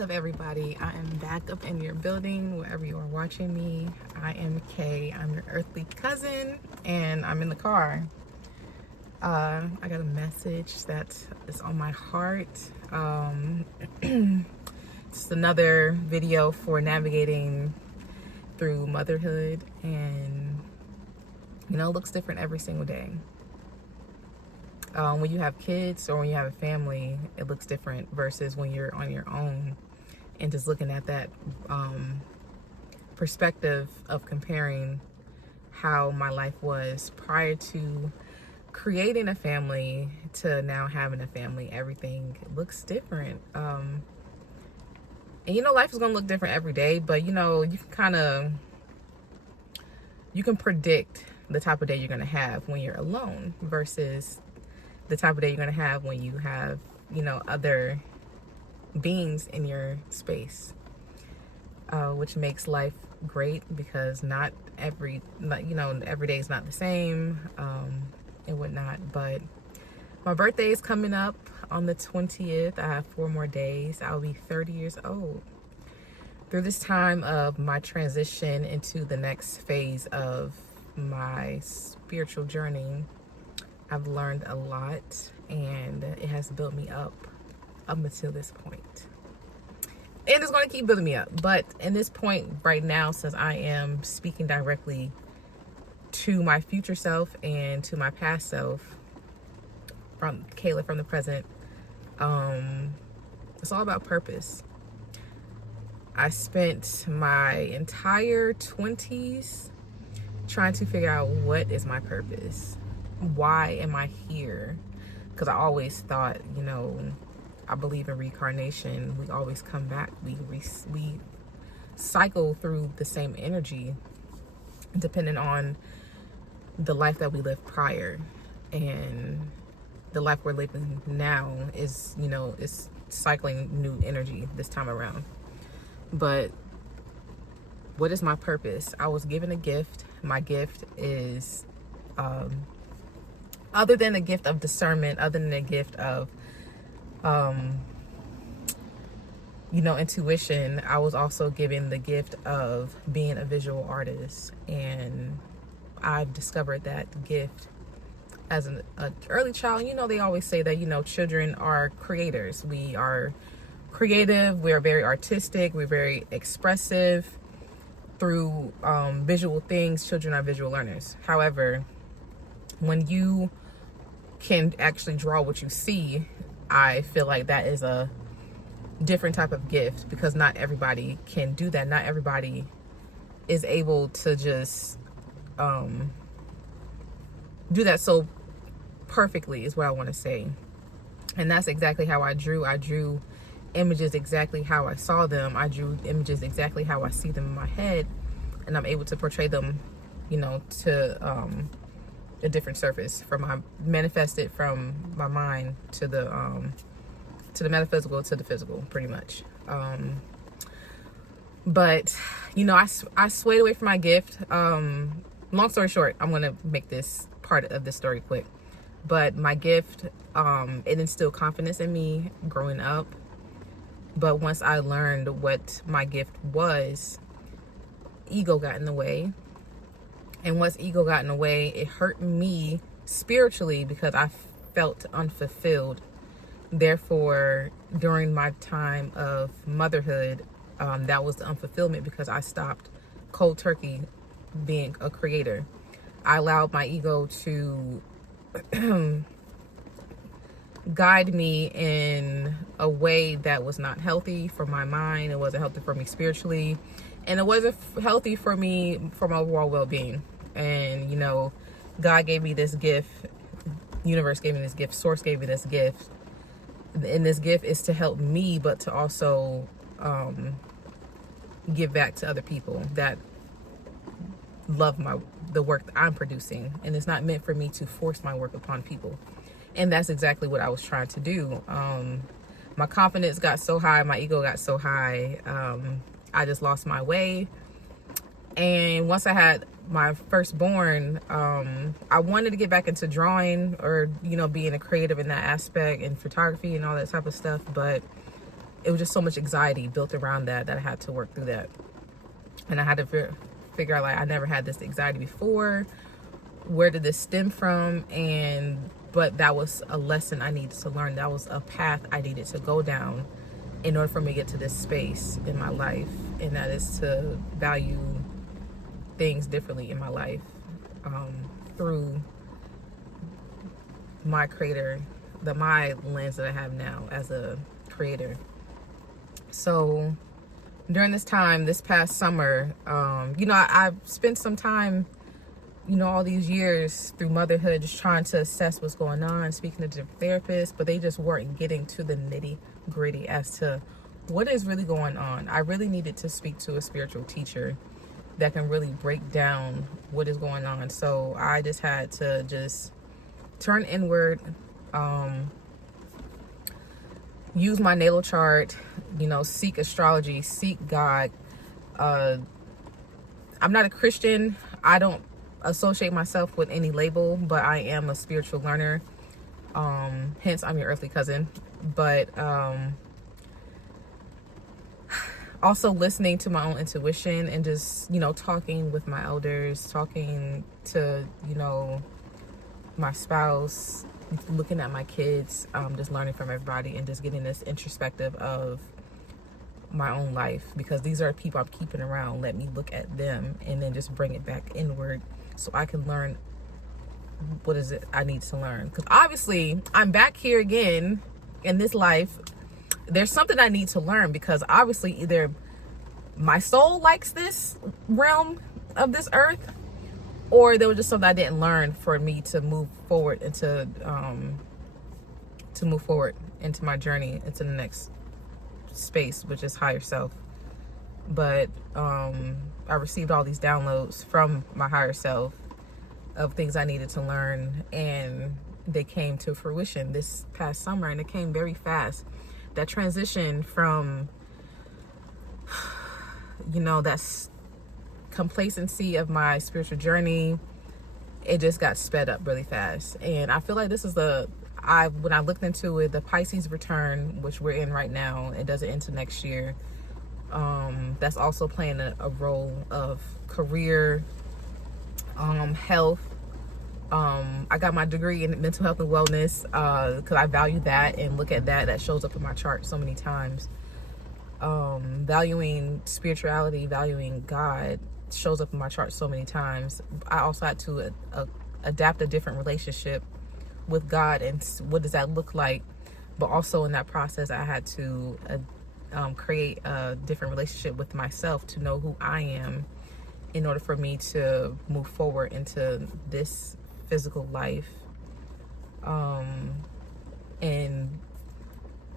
What's up, everybody? I am back up in your building, wherever you are watching me. I am Kay. I'm your earthly cousin, and I'm in the car. I got a message that is on my heart. It's another video for navigating through motherhood, and it looks different every single day. When you have kids or when you have a family, it looks different versus when you're on your own and just looking at that perspective of comparing how my life was prior to creating a family to now having a family. Everything looks different. And life is going to look different every day, but you can predict the type of day you're going to have when you're alone versus the type of day you're going to have when you have, other beings in your space, which makes life great because not every day is not the same, and whatnot. But my birthday is coming up on the 20th. I have 4 more days. I'll be 30 years old. Through this time of my transition into the next phase of my spiritual journey, I've learned a lot, and it has built me up until this point. And it's going to keep building me up. But in this point right now, since I am speaking directly to my future self and to my past self, from Kayla from the present, it's all about purpose. I spent my entire 20s trying to figure out what is my purpose. Why am I here? Because I always thought, I believe in reincarnation. We always come back. We cycle through the same energy, depending on the life that we lived prior. And the life we're living now is, is cycling new energy this time around. But what is my purpose? I was given a gift. My gift is, other than the gift of discernment, other than the gift of, intuition, I was also given the gift of being a visual artist. And I've discovered that gift as an early child. They always say that, children are creators. We are creative. We are very artistic. We're very expressive through visual things. Children are visual learners. However, when you can actually draw what you see, I feel like that is a different type of gift, because not everybody can do that. Not everybody is able to just do that so perfectly, is what I want to say. And that's exactly how I drew. I drew images exactly how I saw them. I drew images exactly how I see them in my head, and I'm able to portray them, to a different surface, manifest it from my mind to the metaphysical, to the physical, pretty much. But I swayed away from my gift. Long story short, I'm gonna make this part of this story quick. But my gift, it instilled confidence in me growing up. But once I learned what my gift was, ego got in the way. And once ego got in the way, it hurt me spiritually because I felt unfulfilled. Therefore, during my time of motherhood, that was the unfulfillment, because I stopped cold turkey being a creator. I allowed my ego to guide me in a way that was not healthy for my mind. It wasn't healthy for me spiritually, and it wasn't healthy for me for my overall well-being. And God gave me this gift, universe gave me this gift, source gave me this gift, and this gift is to help me, but to also give back to other people that love the work that I'm producing. And it's not meant for me to force my work upon people. And that's exactly what I was trying to do. My confidence got so high, my ego got so high, I just lost my way. And once I had my firstborn, I wanted to get back into drawing, or being a creative in that aspect, and photography and all that type of stuff. But it was just so much anxiety built around that I had to work through that. And I had to figure out, like, I never had this anxiety before. Where did this stem from? But that was a lesson I needed to learn. That was a path I needed to go down in order for me to get to this space in my life. And that is to value things differently in my life, through my creator, my lens that I have now as a creator. So during this time, this past summer, I've spent some time, all these years through motherhood, just trying to assess what's going on, speaking to different therapists, but they just weren't getting to the nitty gritty as to what is really going on. I really needed to speak to a spiritual teacher that can really break down what is going on. So I just had to just turn inward, use my natal chart, seek astrology, seek God. I'm not a Christian. I don't associate myself with any label, but I am a spiritual learner. Hence, I'm your earthly cousin. But also listening to my own intuition and just, talking with my elders, talking to, my spouse, looking at my kids, just learning from everybody and just getting this introspective of my own life, because these are people I'm keeping around. Let me look at them and then just bring it back inward so I can learn what is it I need to learn. Because obviously I'm back here again in this life. There's something I need to learn, because obviously either my soul likes this realm of this earth, or there was just something I didn't learn for me to move forward into my journey into the next space, which is higher self. But I received all these downloads from my higher self of things I needed to learn, and they came to fruition this past summer, and it came very fast. That transition from that's complacency of my spiritual journey, it just got sped up really fast. And I feel like this is when I looked into it, the Pisces return, which we're in right now, it doesn't end until next year. That's also playing a role of career, health. I got my degree in mental health and wellness, because I value that, and look at that shows up in my chart so many times. Valuing spirituality, valuing God shows up in my chart so many times. I also had to adapt a different relationship with God, and what does that look like? But also in that process, I had to create a different relationship with myself to know who I am in order for me to move forward into this physical life. And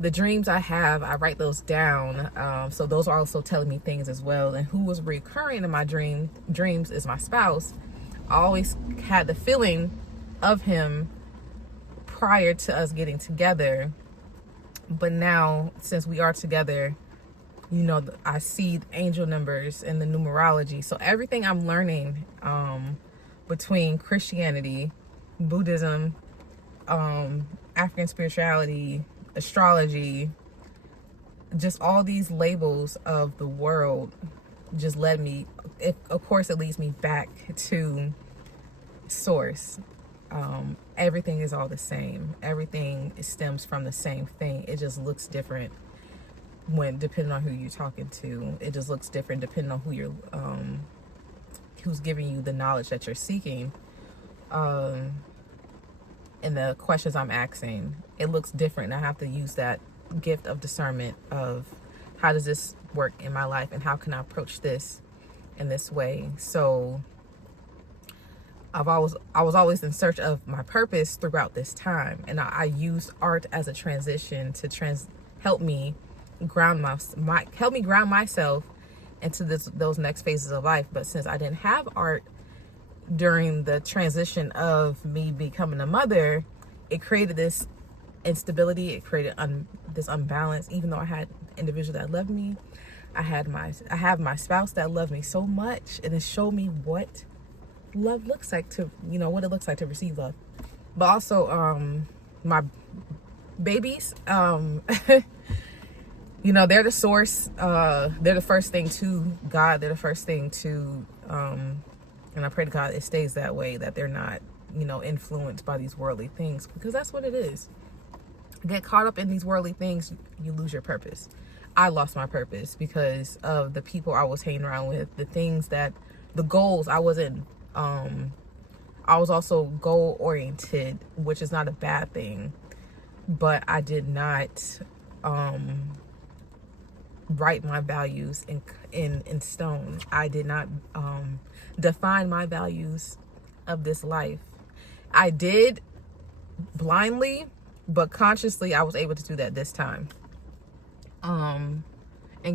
the dreams I have, I write those down. So those are also telling me things as well. And who was recurring in my dreams is my spouse. I always had the feeling of him prior to us getting together. But now, since we are together, I see the angel numbers and the numerology. So everything I'm learning between Christianity, Buddhism, African spirituality, astrology, just all these labels of the world just of course it leads me back to source. Everything is all the same. Everything stems from the same thing. It just looks different depending on who you're talking to. It just looks different depending on who's giving you the knowledge that you're seeking. And the questions I'm asking, it looks different. And I have to use that gift of discernment of how does this work in my life, and how can I approach this in this way. So I was always in search of my purpose throughout this time, and I used art as a transition to help me ground myself into those next phases of life. But since I didn't have art during the transition of me becoming a mother, it created this instability. It created this unbalance. Even though I had individuals that loved me, I have my spouse that loved me so much, and it showed me what love looks like, what it looks like to receive love. But also my babies, You know, they're the source. They're the first thing to God. They're the first thing to, and I pray to God it stays that way, that they're not, you know, influenced by these worldly things, because that's what it is. Get caught up in these worldly things, you lose your purpose. I lost my purpose because of the people I was hanging around with, the goals. I was also goal oriented, which is not a bad thing, but I did not write my values in stone. I did not define my values of this life. I did blindly, but consciously I was able to do that this time. And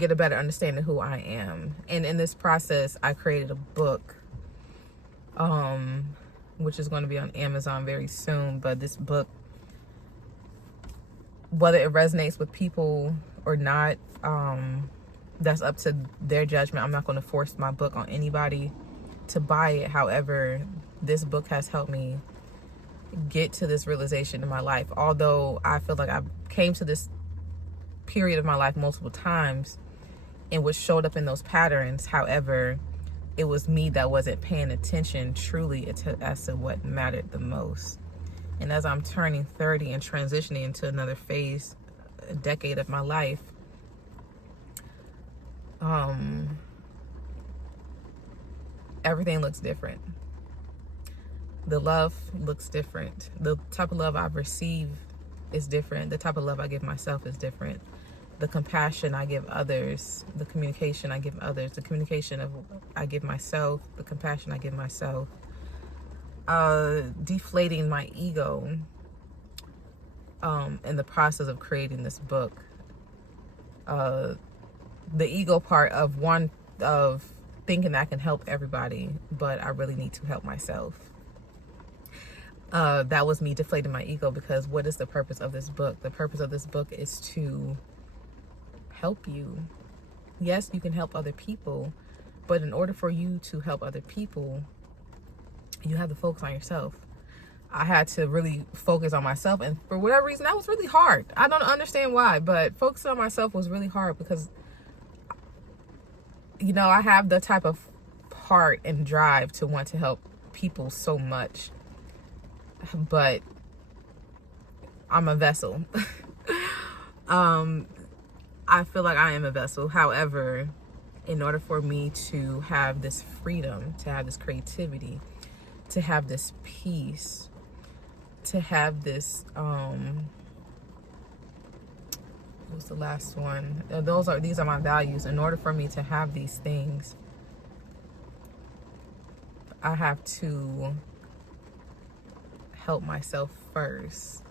get a better understanding of who I am. And in this process, I created a book, which is going to be on Amazon very soon. But this book, whether it resonates with people or not, that's up to their judgment. I'm not going to force my book on anybody to buy it. However, this book has helped me get to this realization in my life. Although I feel like I came to this period of my life multiple times and which showed up in those patterns. However, it was me that wasn't paying attention truly as to what mattered the most. And as I'm turning 30 and transitioning into another phase, a decade of my life, everything looks different. The love looks different. The type of love I've received is different. The type of love I give myself is different. The compassion I give others, the communication I give others, the communication I give myself, the compassion I give myself, deflating my ego in the process of creating this book. The ego part of thinking I can help everybody, but I really need to help myself. That was me deflating my ego, because what is the purpose of this book? The purpose of this book is to help you. Yes, you can help other people, but in order for you to help other people, you have to focus on yourself. I had to really focus on myself, and for whatever reason, that was really hard. I don't understand why, but focusing on myself was really hard because, you know, I have the type of heart and drive to want to help people so much, but I'm a vessel. I feel like I am a vessel. However, in order for me to have this freedom, to have this creativity, to have this peace, to have this, what's the last one? These are my values. In order for me to have these things, I have to help myself first.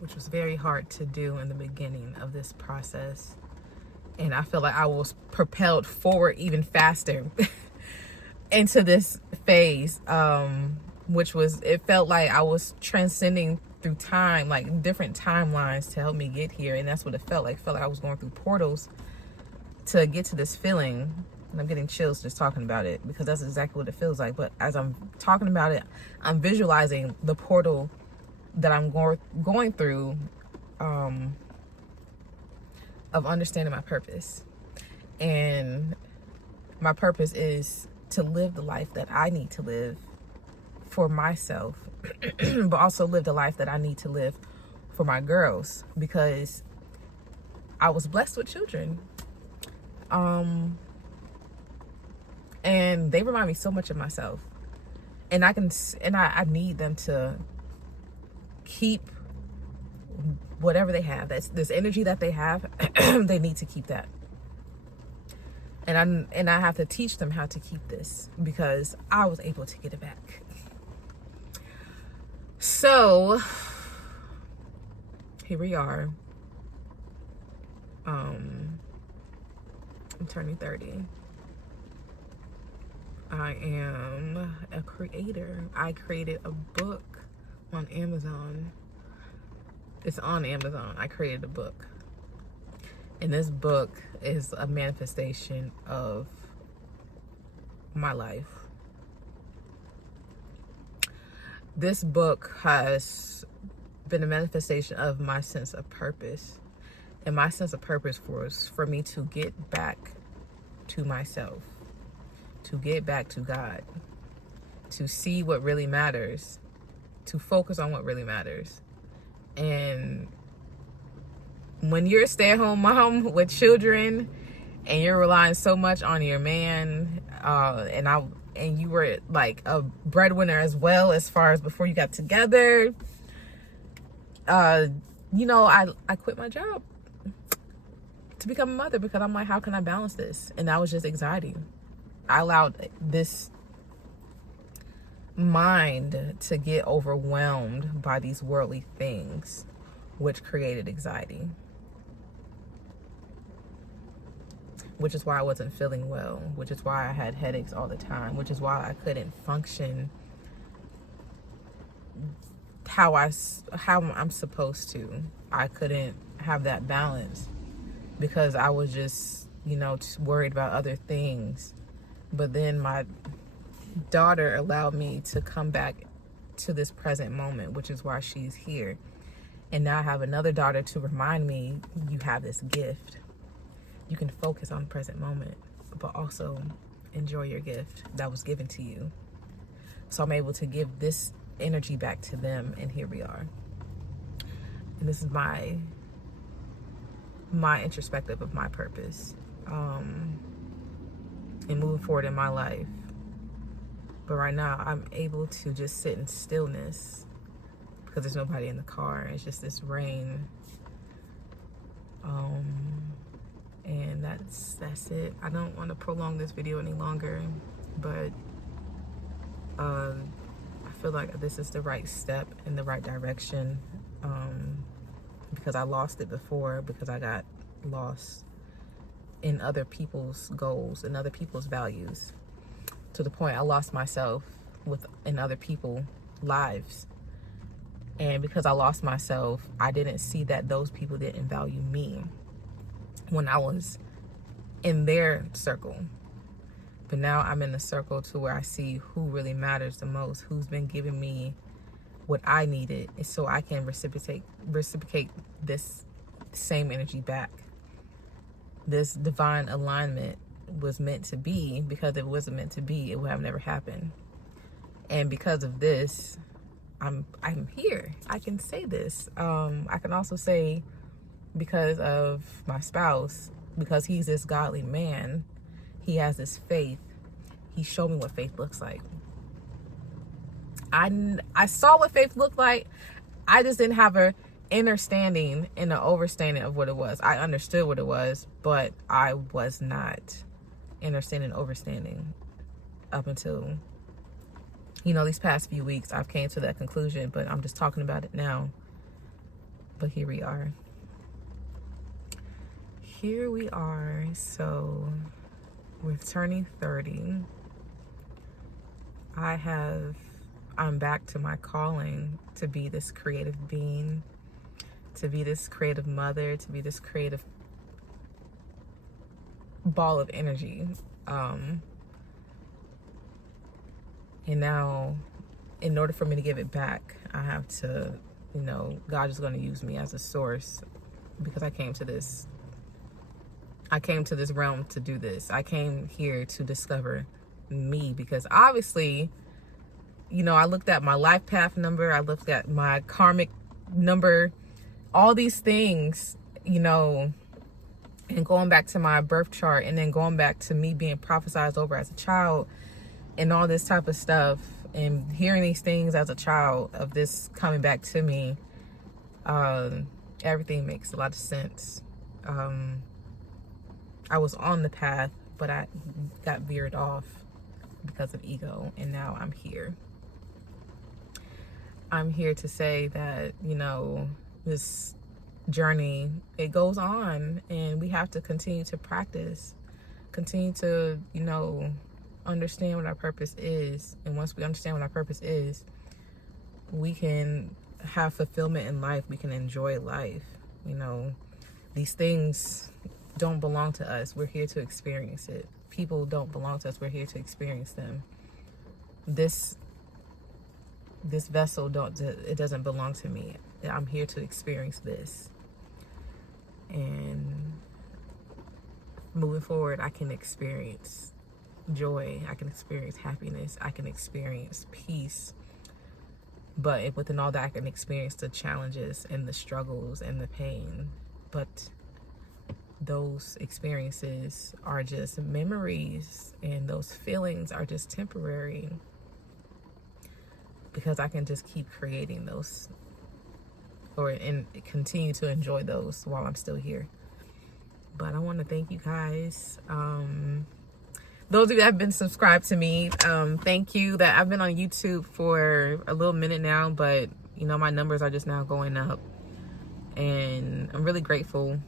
Which was very hard to do in the beginning of this process. And I feel like I was propelled forward even faster into this phase, which was, it felt like I was transcending through time, like different timelines to help me get here. And that's what it felt like. It felt like I was going through portals to get to this feeling. And I'm getting chills just talking about it, because that's exactly what it feels like. But as I'm talking about it, I'm visualizing the portal that I'm going through, of understanding my purpose. And my purpose is to live the life that I need to live for myself, but also live the life that I need to live for my girls, because I was blessed with children. And they remind me so much of myself. And I need them to keep whatever they have. That's this energy that they have. They need to keep that. And I have to teach them how to keep this, because I was able to get it back. So here we are. I'm turning 30. I am a creator. I created a book on Amazon. It's on Amazon. I created a book. And this book is a manifestation of my life. This book has been a manifestation of my sense of purpose. And my sense of purpose was for me to get back to myself, to get back to God, to see what really matters, to focus on what really matters. And when you're a stay-at-home mom with children and you're relying so much on your man, and you were like a breadwinner as well, as far as before you got together, I quit my job to become a mother, because I'm like, how can I balance this? And that was just anxiety. I allowed this mind to get overwhelmed by these worldly things, which created anxiety, which is why I wasn't feeling well, which is why I had headaches all the time, which is why I couldn't function how I'm supposed to. I couldn't have that balance because I was just, worried about other things. But then my daughter allowed me to come back to this present moment, which is why she's here. And now I have another daughter to remind me, you have this gift. You can focus on the present moment, but also enjoy your gift that was given to you. So I'm able to give this energy back to them, and here we are. And this is my introspective of my purpose, and moving forward in my life. But right now I'm able to just sit in stillness because there's nobody in the car. It's just this rain, and that's it. I don't want to prolong this video any longer, but I feel like this is the right step in the right direction, because I lost it before, because I got lost in other people's goals and other people's values, to the point I lost myself in other people's lives. And because I lost myself, I didn't see that those people didn't value me when I was in their circle. But now I'm in the circle to where I see who really matters the most, who's been giving me what I needed, and so I can reciprocate this same energy back. This divine alignment was meant to be, because if it wasn't meant to be, it would have never happened. And because of this, I'm here. I can say this. I can also say, because of my spouse, because he's this godly man, he has this faith. He showed me what faith looks like. I saw what faith looked like. I just didn't have an understanding and an overstanding of what it was. I understood what it was, but I was not understanding and overstanding up until, these past few weeks. I've came to that conclusion, but I'm just talking about it now. But here we are. So with turning 30, I'm back to my calling to be this creative being, to be this creative mother, to be this creative ball of energy. And now, in order for me to give it back, I have to, God is going to use me as a source, because I came to this realm to do this. I came here to discover me, because obviously, I looked at my life path number, I looked at my karmic number, all these things, and going back to my birth chart, and then going back to me being prophesied over as a child, and all this type of stuff, and hearing these things as a child of this coming back to me, everything makes a lot of sense. I was on the path, but I got veered off because of ego, and now I'm here. I'm here to say that, this journey, it goes on, and we have to continue to practice, continue to, understand what our purpose is. And once we understand what our purpose is, we can have fulfillment in life. We can enjoy life. These things don't belong to us. We're here to experience it. People don't belong to us. We're here to experience them. This vessel it doesn't belong to me. I'm here to experience this. And moving forward, I can experience joy, I can experience happiness, I can experience peace. But within all that, I can experience the challenges and the struggles and the pain. But those experiences are just memories, and those feelings are just temporary, because I can just keep creating those and continue to enjoy those while I'm still here. But I want to thank you guys. Those of you that have been subscribed to me, thank you. That I've been on YouTube for a little minute now, but my numbers are just now going up, and I'm really grateful.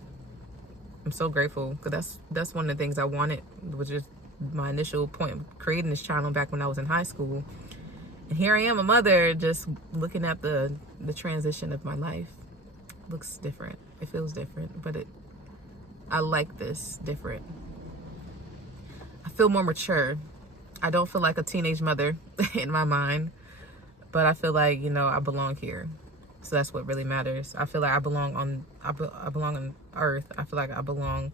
I'm so grateful, because that's one of the things I wanted, which is my initial point of creating this channel back when I was in high school. And here I am, a mother, just looking at the transition of my life. Looks different. It feels different, but I like this different. I feel more mature. I don't feel like a teenage mother in my mind, but I feel like, I belong here. So that's what really matters. I feel like I belong on earth. I feel like I belong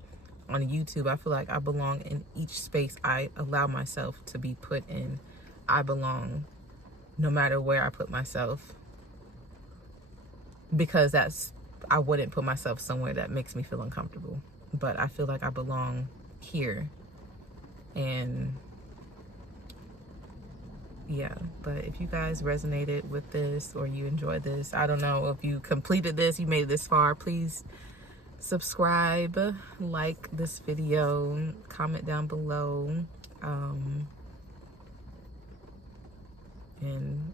on YouTube. I feel like I belong in each space I allow myself to be put in. I belong no matter where I put myself, because I wouldn't put myself somewhere that makes me feel uncomfortable. But I feel like I belong here. And yeah, but if you guys resonated with this, or you enjoyed this, I don't know, if you completed this, you made it this far, please subscribe, like this video, comment down below, and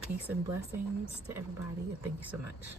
peace and blessings to everybody, and thank you so much.